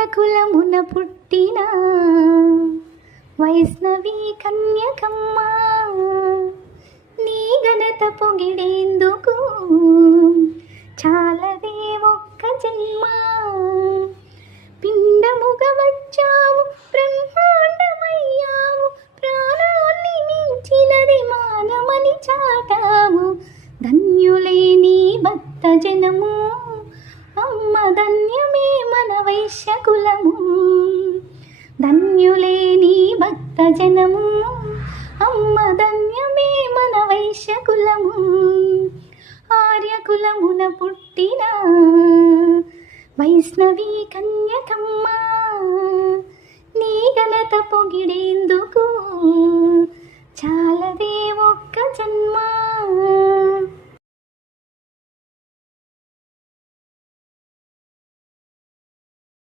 ఆర్యకులమున పుట్టిన వైష్ణవి కన్యకమ్మ, నీ ఘనత పొగిడేందుకు చాలదే ఒక్క జన్మ. పిండముగా వచ్చావు, బ్రహ్మాండమయ్యావు, ప్రాణాన్ని మించినది మానమని చాటావు. ధన్యులే నీ భక్త జనము, అమ్మ ధన్యమే మన వైశ్య కులము. ధన్యులే నీ భక్త జనము, అమ్మ ధన్యమే మన వైశ్య కులము. ఆర్యకులమున పుట్టిన వైష్ణవి కన్యకమ్మ, నీ ఘనత పొగిడేందుకు చాలదే ఒక్క జన్మ.